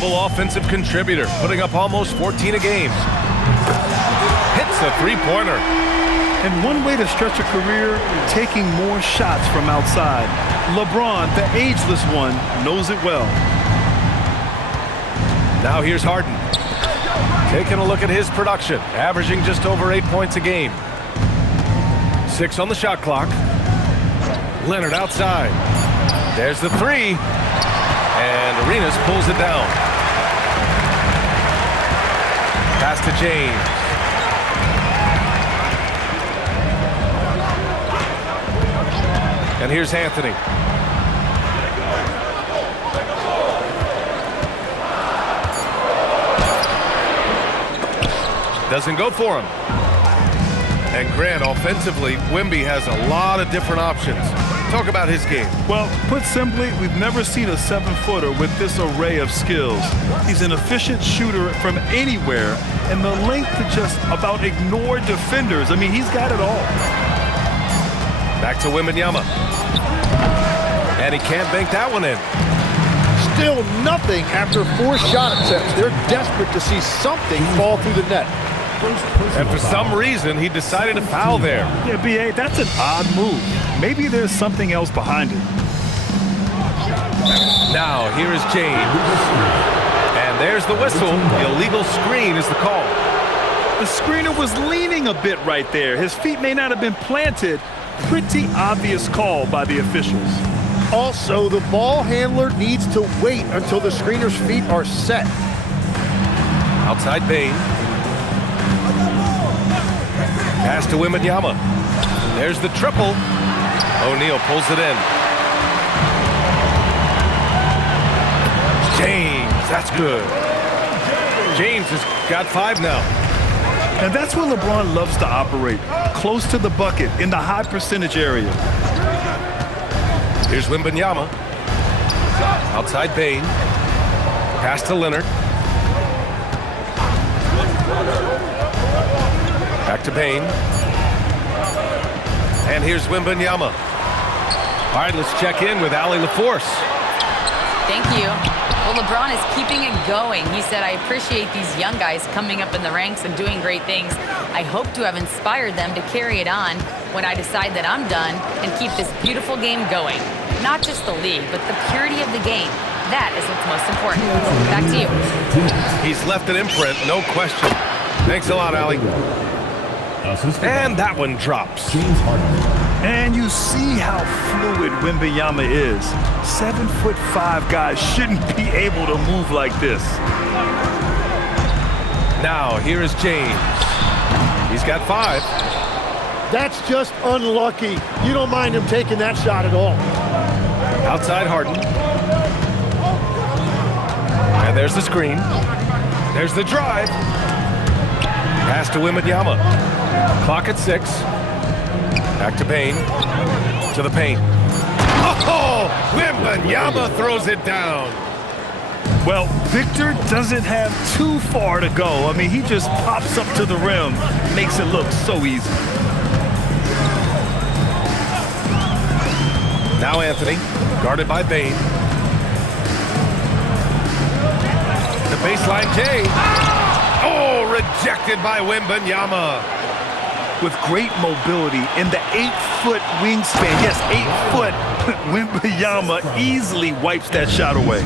reliable offensive contributor, putting up almost 14 a game. Hits a three-pointer. And one way to stretch a career, taking more shots from outside. LeBron, the ageless one, knows it well. Now here's Harden. Taking a look at his production, averaging just over 8 points a game. 6 on the shot clock. Leonard outside. There's the three. And Arenas pulls it down. Pass to James. And here's Anthony. Doesn't go for him. And Grant, offensively, Wemby has a lot of different options. Talk about his game. Well, put simply, we've never seen a 7-footer with this array of skills. He's an efficient shooter from anywhere, and the length to just about ignore defenders. I mean, he's got it all. Back to Wembanyama. And he can't bank that one in. Still nothing after 4 shot attempts. They're desperate to see something fall through the net. And for some reason, he decided to foul there. Yeah, B.A., that's an odd move. Maybe there's something else behind it. Now, here is James. And there's the whistle. The illegal screen is the call. The screener was leaning a bit right there. His feet may not have been planted. Pretty obvious call by the officials. Also, the ball handler needs to wait until the screener's feet are set. Outside Bane. Pass to Wembanyama. There's the triple. O'Neal pulls it in. James, that's good. James has got 5 now. And that's where LeBron loves to operate. Close to the bucket, in the high percentage area. Here's Wembanyama. Outside Bane. Pass to Leonard. Back to Bane. And here's Wembanyama. All right, let's check in with Allie LaForce. Thank you. Well, LeBron is keeping it going. He said, I appreciate these young guys coming up in the ranks and doing great things. I hope to have inspired them to carry it on when I decide that I'm done and keep this beautiful game going. Not just the league, but the purity of the game. That is what's most important. Back to you. He's left an imprint, no question. Thanks a lot, Allie. And that one drops. And you see how fluid Wembanyama is. 7'5" guys shouldn't be able to move like this. Now, here is James. He's got 5. That's just unlucky. You don't mind him taking that shot at all. Outside Harden. And there's the screen. There's the drive. Pass to Wembanyama. Clock at 6. Back to Bane. To the paint. Oh! Wembanyama throws it down. Well, Victor doesn't have too far to go. I mean, he just pops up to the rim. Makes it look so easy. Now Anthony, guarded by Bane. The baseline J. Oh, rejected by Wembanyama. With great mobility in the 8-foot wingspan. Yes, 8 foot. Wembanyama easily wipes that shot away.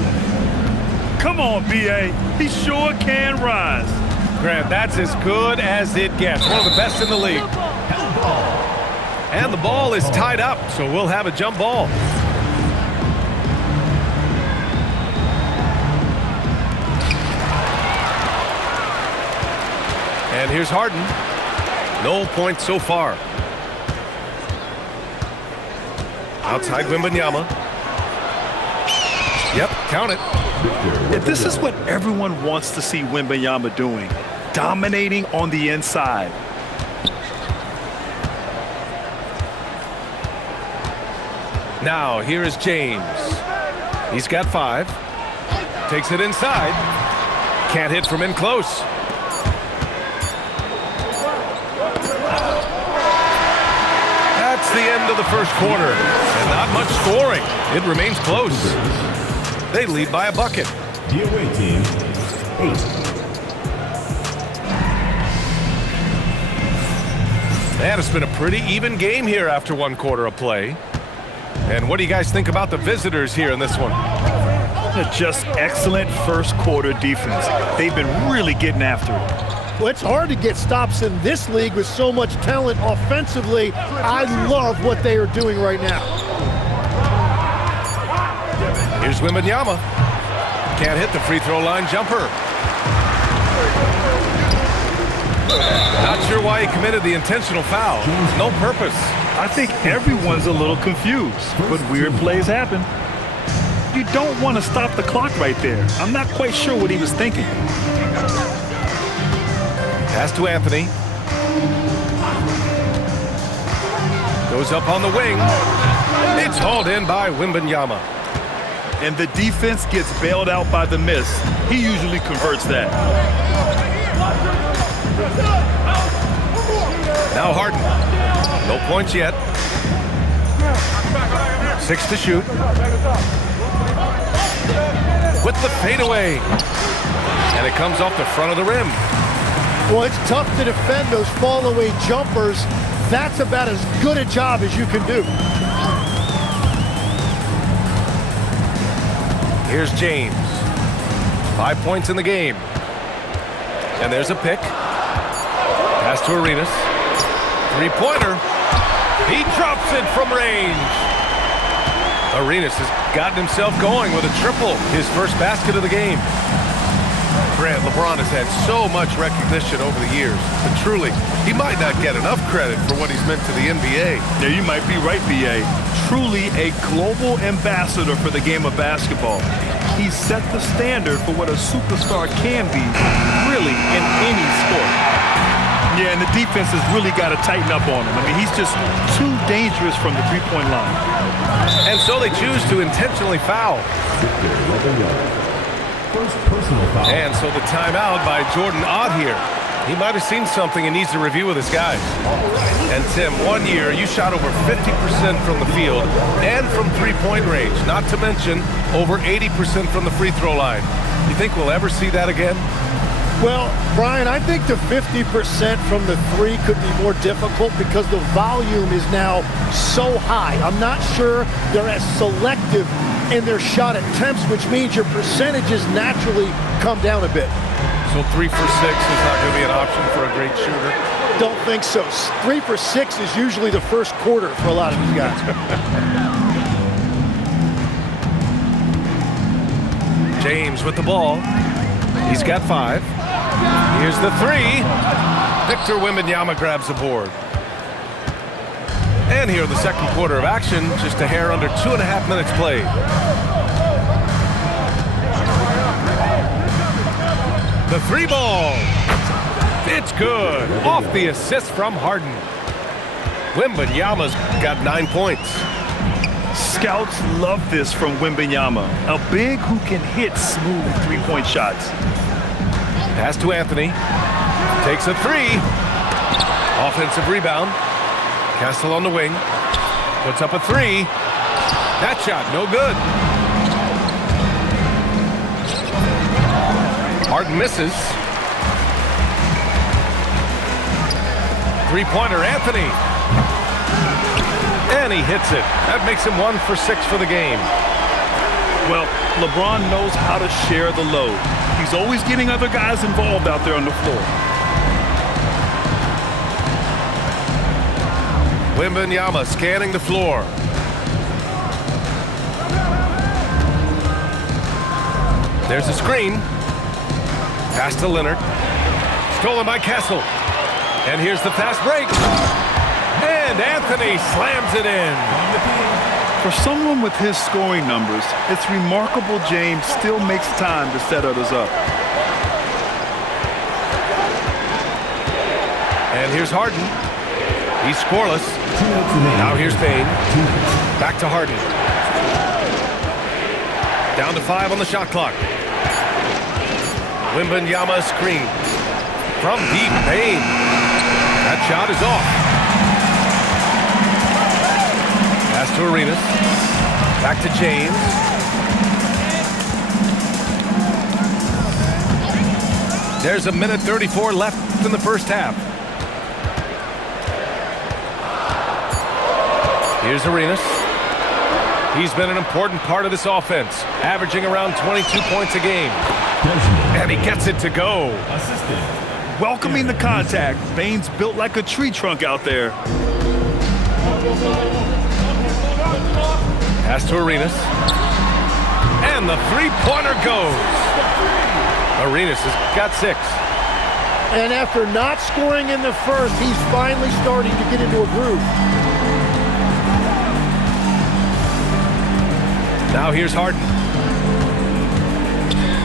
Come on, B.A. He sure can rise. Grant, that's as good as it gets. One of the best in the league. And the ball is tied up, so we'll have a jump ball. And here's Harden. No points so far. Outside Wembanyama. Yep, count it. Yeah, this is what everyone wants to see Wembanyama doing. Dominating on the inside. Now, here is James. He's got 5. Takes it inside. Can't hit from in close. That's the end of the first quarter. And not much scoring. It remains close. They lead by a bucket. The away team, 8. Man, it's been a pretty even game here after one quarter of play. And what do you guys think about the visitors here in this one? Just excellent first quarter defense. They've been really getting after it. Well, it's hard to get stops in this league with so much talent offensively. I love what they are doing right now. Here's Wembanyama. Can't hit the free throw line jumper. Not sure why he committed the intentional foul. No purpose. I think everyone's a little confused, but weird plays happen. You don't want to stop the clock right there. I'm not quite sure what he was thinking. Pass to Anthony. Goes up on the wing. It's hauled in by Wembanyama. And the defense gets bailed out by the miss. He usually converts that. Now Harden. No points yet. 6 to shoot. With the fadeaway. And it comes off the front of the rim. Well, it's tough to defend those fall-away jumpers. That's about as good a job as you can do. Here's James. 5 points in the game. And there's a pick. Pass to Arenas. Three-pointer. He drops it from range. Arenas has gotten himself going with a triple. His first basket of the game. Grant, LeBron has had so much recognition over the years. But truly, he might not get enough credit for what he's meant to the NBA. Yeah, you might be right, B.A. Truly a global ambassador for the game of basketball. He set the standard for what a superstar can be, really, in any sport. Yeah, and the defense has really got to tighten up on him. I mean, he's just too dangerous from the three-point line. And so they choose to intentionally foul. First personal foul. And so the timeout by Jordan Ott here. He might have seen something and needs to review with his guys. And Tim, 1 year, you shot over 50% from the field and from three-point range, not to mention over 80% from the free throw line. You think we'll ever see that again? Well, Brian, I think the 50% from the three could be more difficult because the volume is now so high. I'm not sure they're as selective in their shot attempts, which means your percentages naturally come down a bit. So 3 for 6 is not going to be an option for a great shooter? Don't think so. 3 for 6 is usually the first quarter for a lot of these guys. James with the ball. He's got 5. Here's the 3. Victor Wembanyama grabs the board. And here in the second quarter of action, just a hair under 2.5 minutes played. The 3 ball. It's good. Off the assist from Harden. Wembanyama's got 9 points. Scouts love this from Wembanyama, a big who can hit smooth three-point shots. Pass to Anthony. Takes a 3. Offensive rebound. Castle on the wing. Puts up a 3. That shot, no good. Harden misses. Three-pointer, Anthony. And he hits it. That makes him 1 for 6 for the game. Well, LeBron knows how to share the load. He's always getting other guys involved out there on the floor. Wembanyama scanning the floor. There's a screen. Pass to Leonard. Stolen by Castle. And here's the fast break. And Anthony slams it in. For someone with his scoring numbers, it's remarkable James still makes time to set others up. And here's Harden. He's scoreless. Now here's Payne. Back to Harden. Down to 5 on the shot clock. Wembanyama screen. From deep, Payne. That shot is off. Pass to Arenas. Back to James. There's a minute 34 left in the first half. Here's Arenas. He's been an important part of this offense, averaging around 22 points a game. And he gets it to go. Welcoming the contact. Baines built like a tree trunk out there. Pass to Arenas. And the three-pointer goes. Arenas has got 6. And after not scoring in the first, he's finally starting to get into a groove. Now here's Harden.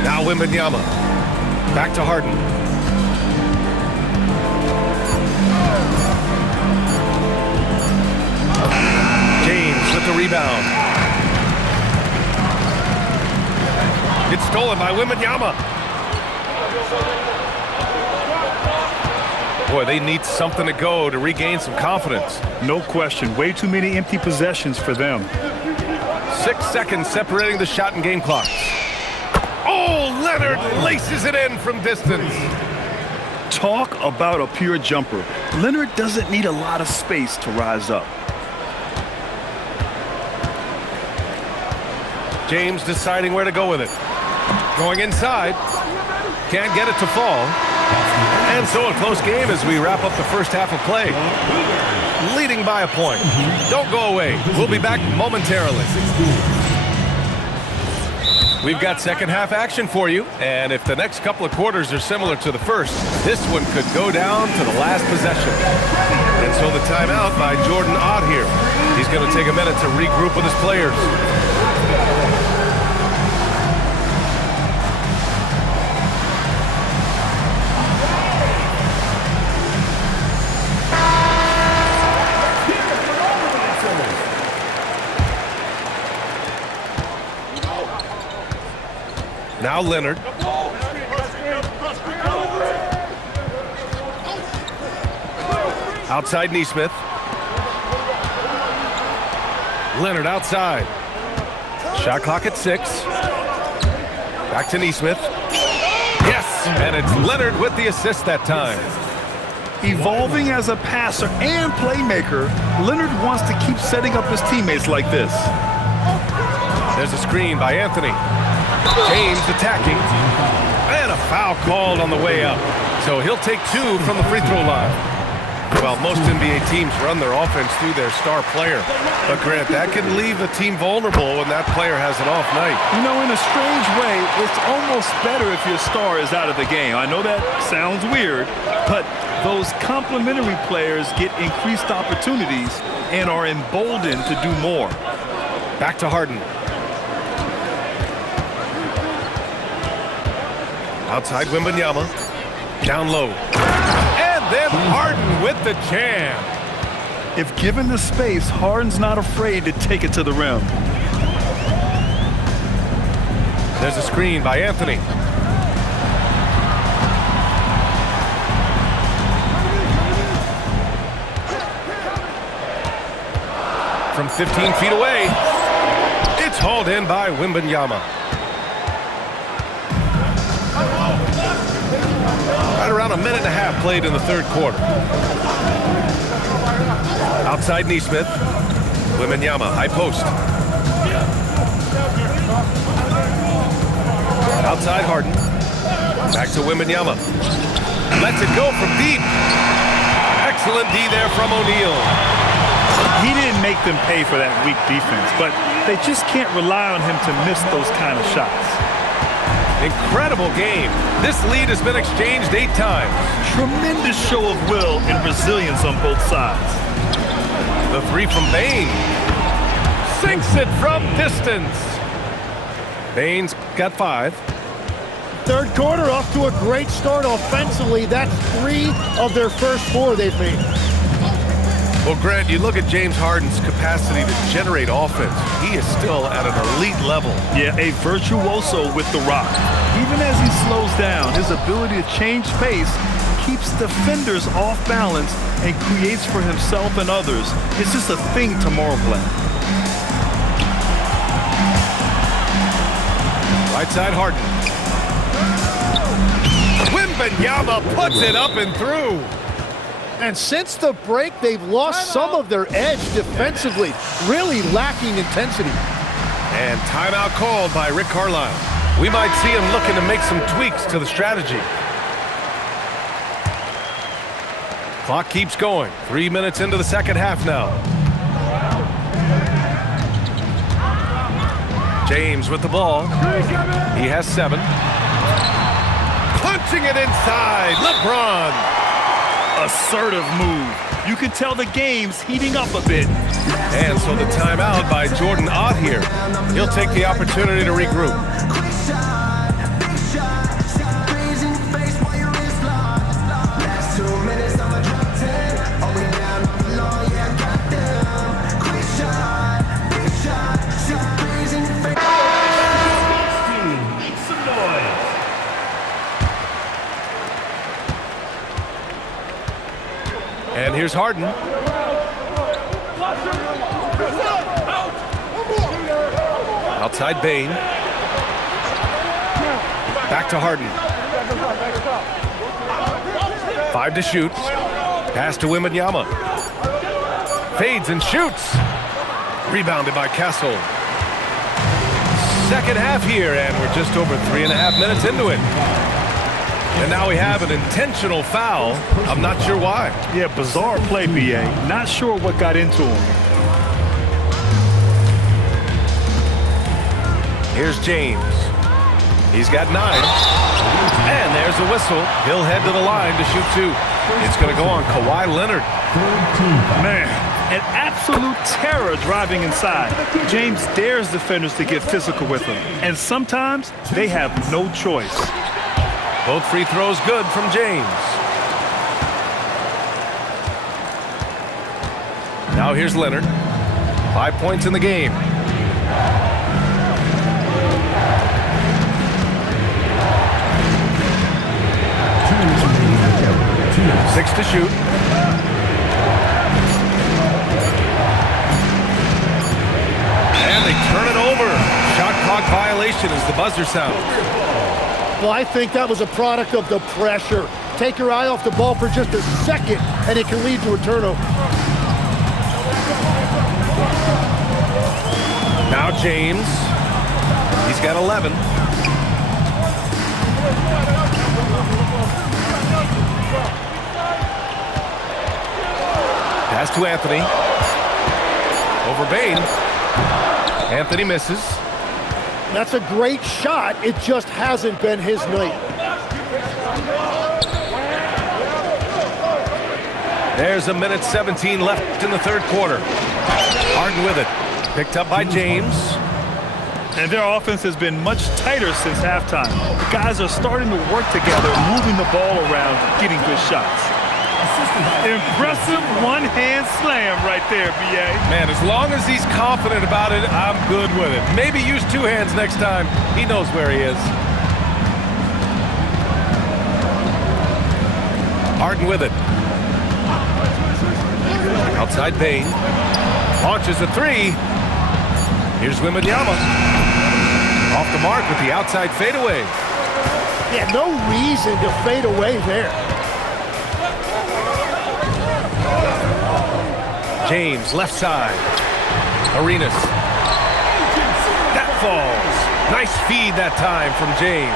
Now Wembanyama. Back to Harden. James with the rebound. It's stolen by Wembanyama. Boy, they need something to go to regain some confidence. No question. Way too many empty possessions for them. 6 seconds separating the shot and game clocks. Oh, Leonard laces it in from distance. Talk about a pure jumper. Leonard doesn't need a lot of space to rise up. James deciding where to go with it. Going inside. Can't get it to fall. And so a close game as we wrap up the first half of play. Leading by a point. Don't go away. We'll be back momentarily. We've got second half action for you. And if the next couple of quarters are similar to the first, this one could go down to the last possession. And so the timeout by Jordan Ott here. He's going to take a minute to regroup with his players. Now Leonard. Outside Nesmith. Leonard outside. Shot clock at 6. Back to Nesmith. Yes, and it's Leonard with the assist that time. Evolving as a passer and playmaker, Leonard wants to keep setting up his teammates like this. There's a screen by Anthony. James attacking. And a foul called on the way up. So he'll take 2 from the free throw line. Well, most NBA teams run their offense through their star player. But Grant, that can leave a team vulnerable when that player has an off night. You know, in a strange way, it's almost better if your star is out of the game. I know that sounds weird, but those complementary players get increased opportunities and are emboldened to do more. Back to Harden. Outside Wembanyama. Down low. And then Harden with the jam. If given the space, Harden's not afraid to take it to the rim. There's a screen by Anthony. From 15 feet away, it's hauled in by Wembanyama. Right around a minute and a half played in the third quarter. Outside Nesmith. Wembanyama, high post. Outside Harden. Back to Wembanyama. Lets it go from deep. Excellent D there from O'Neal. He didn't make them pay for that weak defense, but they just can't rely on him to miss those kind of shots. Incredible game. This lead has been exchanged 8 times. Tremendous show of will and resilience on both sides. The 3 from Baines. Sinks it from distance. Baines got 5. Third quarter off to a great start offensively. That's 3 of their first 4 they've made. Well, Grant, you look at James Harden's capacity to generate offense. He is still at an elite level. Yeah, a virtuoso with the rock. Even as he slows down, his ability to change pace keeps defenders off balance and creates for himself and others. It's just a thing to marvel at. Right side Harden. Wembanyama puts it up and through. And since the break, they've lost some of their edge defensively, really lacking intensity. And timeout called by Rick Carlisle. We might see him looking to make some tweaks to the strategy. Clock keeps going. 3 minutes into the second half now. James with the ball. He has 7. Punching it inside. LeBron. Assertive move. You can tell the game's heating up a bit. And so the timeout by Jordan Ott here. He'll take the opportunity to regroup. And here's Harden. Outside Bane. Back to Harden. 5 to shoot. Pass to Wembanyama. Fades and shoots. Rebounded by Castle. Second half here, and we're just over 3.5 minutes into it. And now we have an intentional foul. I'm not sure why. Yeah, bizarre play, B.A. Not sure what got into him. Here's James. He's got 9. And there's a whistle. He'll head to the line to shoot 2. It's going to go on Kawhi Leonard. Man, an absolute terror driving inside. James dares defenders to get physical with him. And sometimes they have no choice. Both free throws good from James. Now here's Leonard. 5 points in the game. Six to shoot. And they turn it over. Shot clock violation as the buzzer sounds. Well, I think that was a product of the pressure. Take your eye off the ball for just a second, and it can lead to a turnover. Now James. He's got 11. Pass to Anthony. Over Bane. Anthony misses. That's a great shot. It just hasn't been his night. There's 1:17 left in the third quarter. Harden with it. Picked up by James. And their offense has been much tighter since halftime. Guys are starting to work together, moving the ball around, getting good shots. Impressive one-hand slam right there, B.A. Man, as long as he's confident about it, I'm good with it. Maybe use 2 hands next time. He knows where he is. Harden with it. Outside Bane. Launches a 3. Here's Wembanyama. Off the mark with the outside fadeaway. Yeah, no reason to fade away there. James, left side. Arenas. That falls. Nice feed that time from James.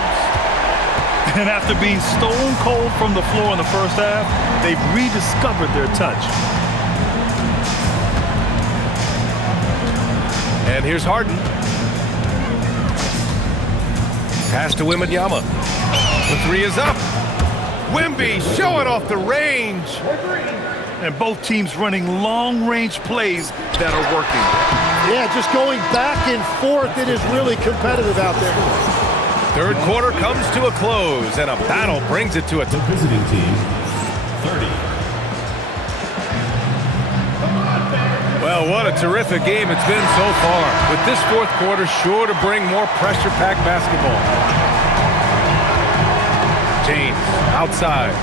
And after being stone cold from the floor in the first half, they've rediscovered their touch. And here's Harden. Pass to Wembanyama. The 3 is up. Wemby showing off the range. And both teams running long-range plays that are working. Yeah, just going back and forth. It is really competitive out there. Third quarter comes to a close, and a battle brings it to a... The visiting team, 30. Well, what a terrific game it's been so far. With this fourth quarter sure to bring more pressure-packed basketball. James, outside.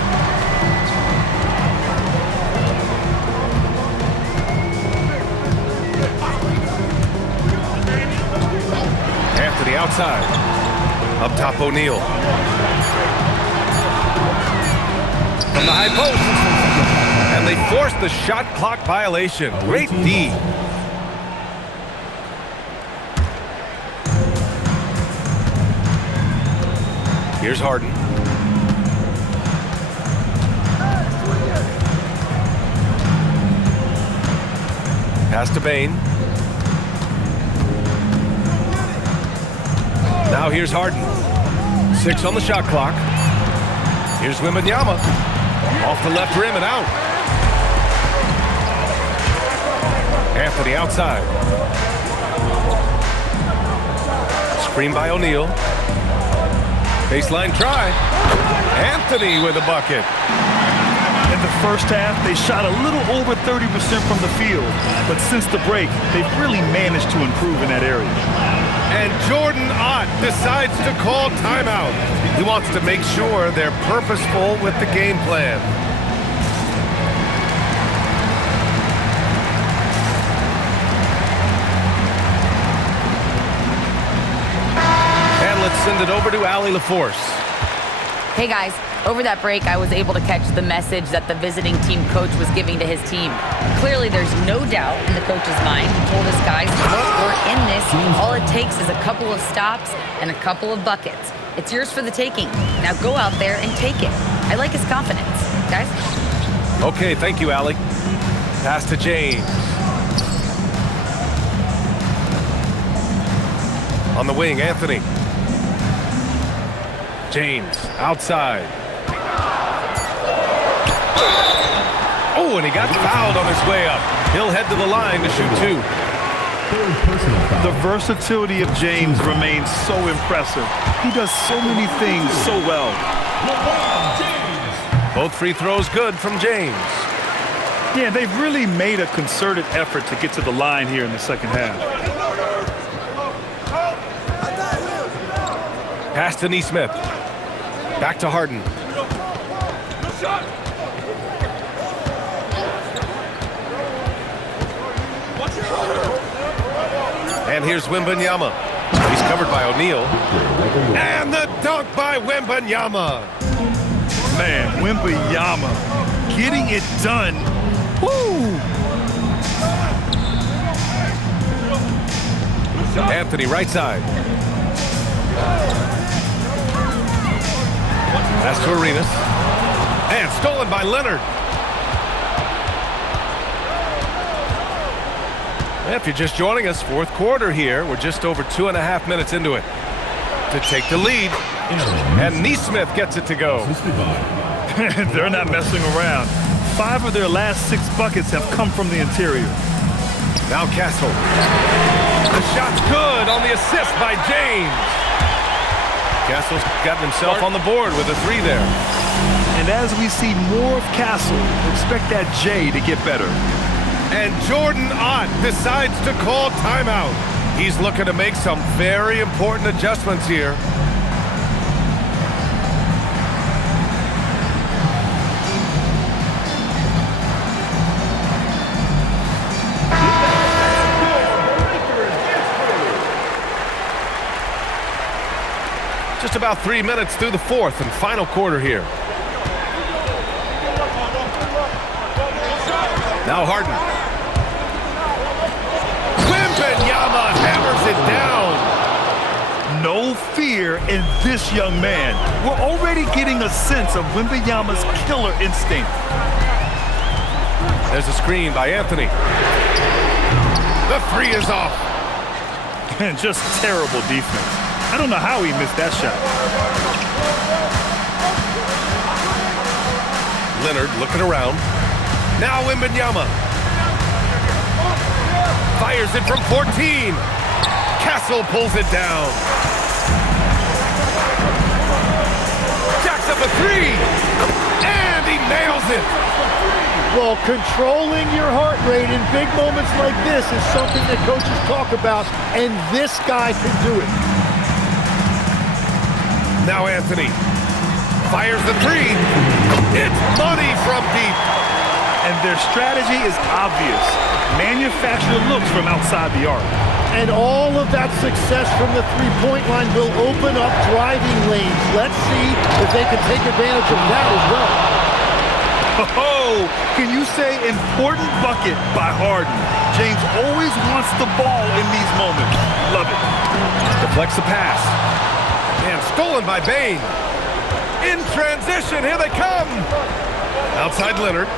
Anthony outside. Up top, O'Neal. from the high post. And they forced the shot clock violation. Great D. Here's Harden. Pass to Bain. Now here's Harden. 6 on the shot clock. Here's Wembanyama. Off the left rim and out. Anthony outside. Screen by O'Neal. Baseline try. Anthony with a bucket. In the first half, they shot a little over 30% from the field. But since the break, they've really managed to improve in that area. And Jordan Ott decides to call timeout. He wants to make sure they're purposeful with the game plan. And let's send it over to Allie LaForce. Hey guys, over that break, I was able to catch the message that the visiting team coach was giving to his team. Clearly, there's no doubt in the coach's mind. He told us, guys, look, we're in this. All it takes is a couple of stops and a couple of buckets. It's yours for the taking. Now go out there and take it. I like his confidence. Guys? Okay, thank you, Allie. Pass to James. On the wing, Anthony. James, outside. Oh, and he got fouled on his way up. He'll head to the line to shoot 2. The versatility of James remains so impressive. He does so many things so well. Both free throws good from James. Yeah, they've really made a concerted effort to get to the line here in the second half. Pass to Nesmith. Back to Harden. And here's Wembanyama. He's covered by O'Neal. And the dunk by Wembanyama. Man, Wembanyama getting it done. Woo! Anthony right side. Pass to Arenas. And stolen by Leonard. If you're just joining us, fourth quarter here. We're just over 2.5 minutes into it. To take the lead. And Nesmith gets it to go. They're not messing around. 5 of their last 6 buckets have come from the interior. Now Castle. The shot's good on the assist by James. Castle's gotten himself on the board with a 3 there. And as we see more of Castle, expect that J to get better. And Jordan Ott decides to call timeout. He's looking to make some very important adjustments here. Just about 3 minutes through the fourth and final quarter here. Now Harden. Wembanyama hammers it down. No fear in this young man. We're already getting a sense of Wembanyama's killer instinct. There's a screen by Anthony. The 3 is off. And just terrible defense. I don't know how he missed that shot. Leonard looking around. Now Wembanyama. Fires it from 14. Castle pulls it down. Jacks up a 3. And he nails it. Well, controlling your heart rate in big moments like this is something that coaches talk about, and this guy can do it. Now Anthony fires the 3. It's money from deep. And their strategy is obvious. Manufacture looks from outside the arc. And all of that success from the three-point line will open up driving lanes. Let's see if they can take advantage of that as well. Oh, can you say important bucket by Harden? James always wants the ball in these moments. Love it. Deflects the pass. And stolen by Bain. In transition, here they come. Outside Leonard.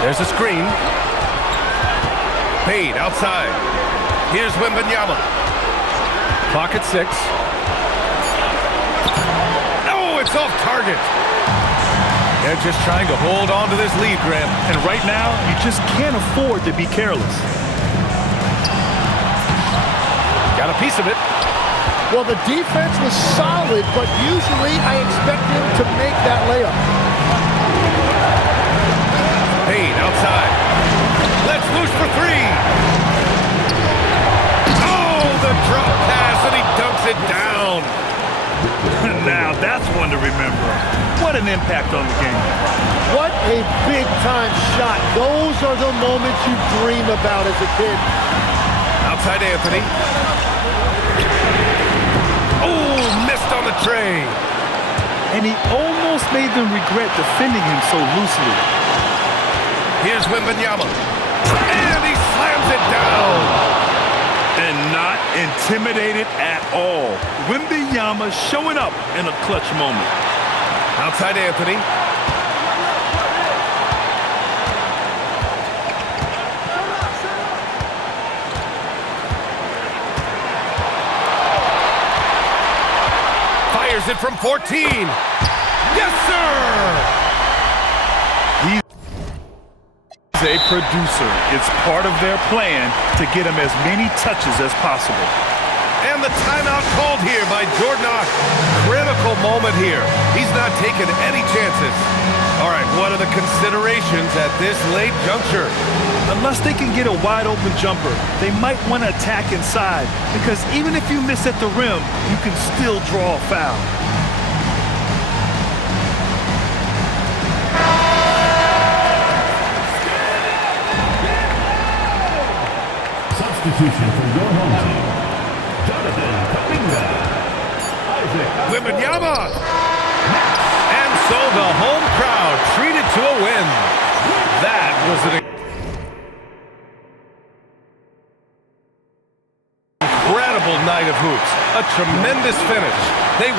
There's a screen. Bain outside. Here's Wembanyama. Clock at 6. Oh, it's off target. They're just trying to hold on to this lead, Graham. And right now, you just can't afford to be careless. Got a piece of it. Well, the defense was solid, but usually I expect him to make that layup. Bain outside. Let's loose for 3. Oh, the drop pass, and he dunks it down. Now, that's one to remember. What an impact on the game. What a big-time shot. Those are the moments you dream about as a kid. Outside Anthony. Oh, missed on the tray. And he almost made them regret defending him so loosely. Here's Wembanyama. And he slams it down. And not intimidated at all. Wembanyama showing up in a clutch moment. Outside Anthony. Fires it from 14. Yes, sir! A producer. It's part of their plan to get him as many touches as possible. And the timeout called here by Jordan. Critical moment here. He's not taking any chances. All right, what are the considerations at this late juncture? Unless they can get a wide open jumper, they might want to attack inside, because even if you miss at the rim, you can still draw a foul. Substitution for your home team. Jonathan Kuminga. Wembanyama! And so the home crowd treated to a win. That was an incredible night of hoops. A tremendous finish. They